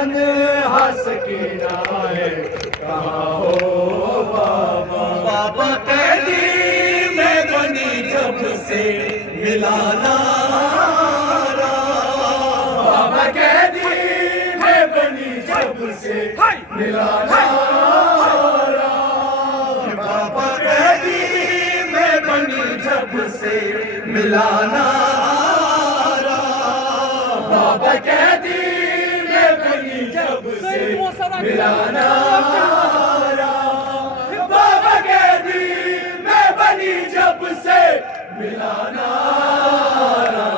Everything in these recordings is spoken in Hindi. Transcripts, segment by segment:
तन्हा सकीना है, कहाँ हो बाबा। बाबा कैदी में बनी जब से मिला नारा, बाबा कैदी में बनी जब से मिला नारा, बाबा कैदी में बनी जब से मिला नारा, बाबा कैदी में बनी जब से मिला नारा, बाबा कैदी में बनी जब से मिला नारा,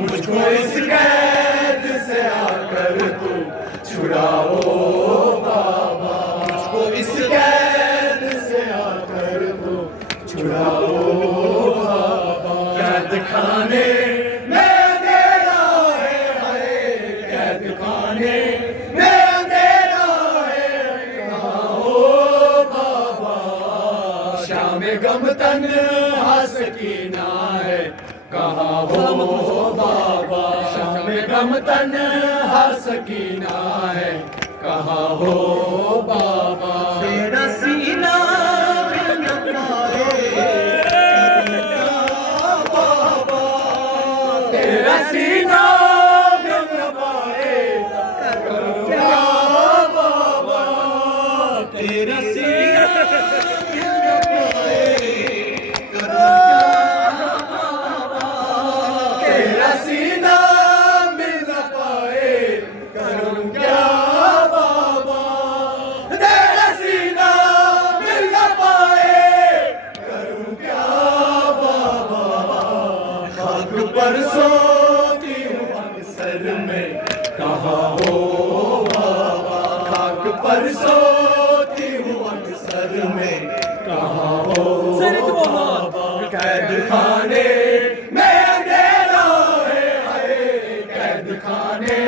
मुझको इस कैद से आकर तू छुड़ाओ बाबा, मुझको इस कैद से आकर तू छुड़ाओ बाबा। कैद खाने में अंधेरा है, कैद खाने में अंधेरा है, कहाँ हो बाबा। शाम गम तन्हा सकीना है, कहाँ हो बाबा। शाम गम तन्हा सकीना है, कहाँ हो बाबा। तेरा सीना बिन पाए बाबा, तेरा सीना बिन पाए करूं क्या बाबा, तेरा सीना बिन पाए करूं क्या, तेरा सीना बिन पाए करूं क्या बाबा, तेरा सीना बिन पाए करूं क्या बाबा। खाक पर सोती हूँ अक्सर में, कहाँ हो बाबा। खाक पर सोती हूँ अक्सर में, कहाँ हो बाबा। कैद खाने में अंधेरा है, कैद खाने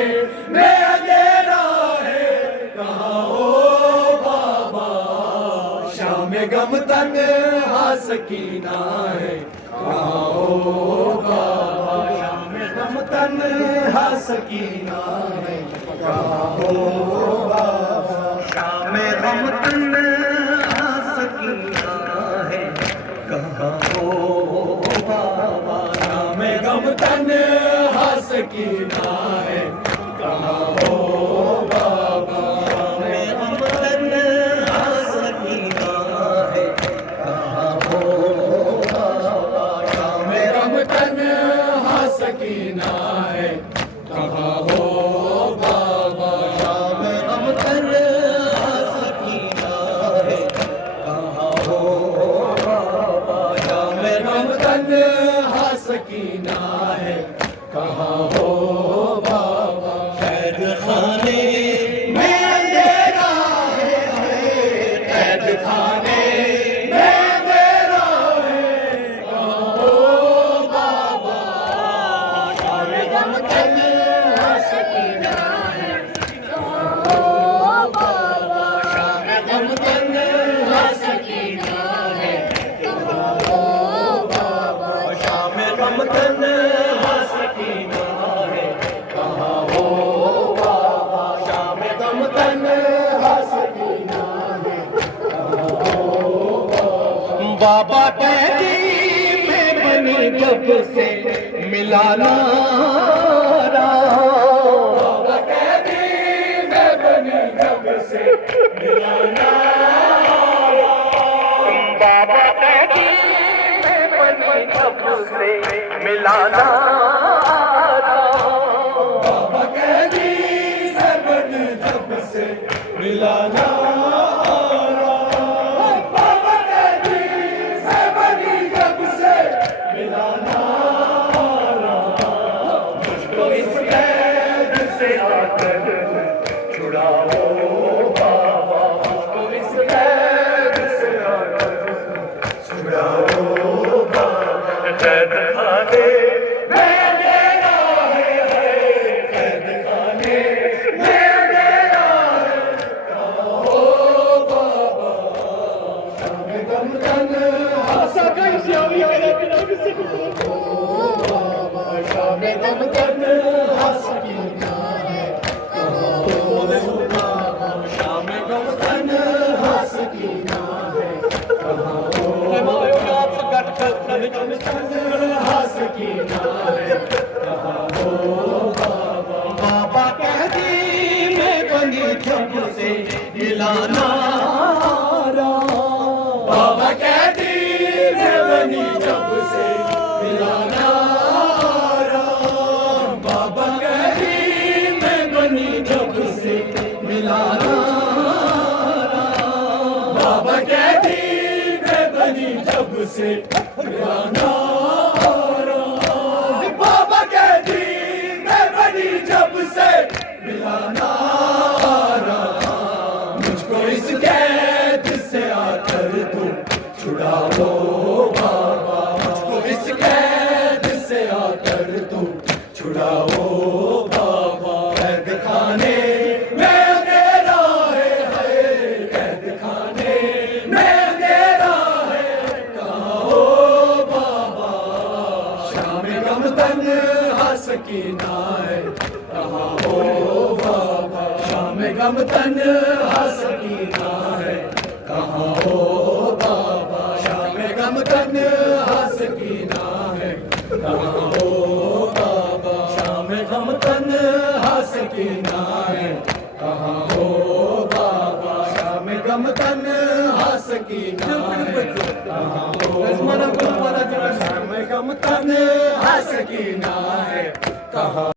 में अंधेरा है, कहाँ हो बाबा। शाम गम तन्हा सकीना है, कहाँ हो बाबा। शाम गम तन्हा सकीना है, कहाँ हो बाबा। शाम गम तन्हा सकीना है, कहाँ हो बाबा। शाम गम तन्हा सकीना है, कहाँ हो बाबा। शाम गम तन्हा सकीना है, कहाँ हो बाबा। शाम गम तन्हा सकीना है, कहाँ हो बाबा। शाम गम तन्हा सकीना है, कहाँ हो बाबा। शाम गम तन्हा सकीना है, कहाँ हो बाबा। कैद खाने में अंधेरा है, कैद खाने में अंधेरा है, कहाँ हो बाबा। शाम गम तन्हा सकीना है, कहाँ हो बाबा। शाम गम तन्हा सकीना है, कहाँ हो बाबा। शाम गम तन्हा सकीना है, कहाँ हो बाबा। शाम गम तन्हा सकीना है, कहाँ हो बाबा। बाबा कैदी में बनी जब से मिला नारा, बाबा कैदी में बनी जब से मिला नारा, बाबा कैदी में बनी जब से मिला नारा, बाबा कैदी से बनी जब से मिला नारा, बाबा कैदी से बनी जब से मिला नारा। मुझको इस कैद से आकर छुड़ाओ बाबा, मुझको इस कैद से आकर छुड़ाओ बाबा। कैद खाने में अंधेरा है, कैद खाने में अंधेरा है, कहाँ हो बाबा। शाम गम तन्हा सकीना है, शाम गम तन्हा सकीना है, कहाँ हो तन हसकीना है कहाँ हो हसकीना है कहाँ हो बाबा बाबा कहती मैं बनी जब से मिलाना बाबा कहती मैं बनी जब से मिलाना बाबा कहती मैं बनी जब से मिलाना बाबा कहती मैं बनी जब से मिलाना बाबा कहती मैं बनी जब से मिलाना मुझको इस कैद से आकर तुम छुड़ाओ बाबा मुझको इस कैद से आकर तुम छुड़ाओ बाबा कैद खाने में अंधेरा है कैद खाने में अंधेरा है कहाँ हो बाबा शाम गम तन हसकीना है कहाँ हो बाबा शाम गम तन हसकीना है कहाँ हो बाबा शाम गम तन हसकीना है कहाँ हो बाबा शाम गम तन हसकीना है कहाँ हो बाबा शाम गम तन हसकीना है कहाँ हो शाम गम तन हसकीना है कहाँ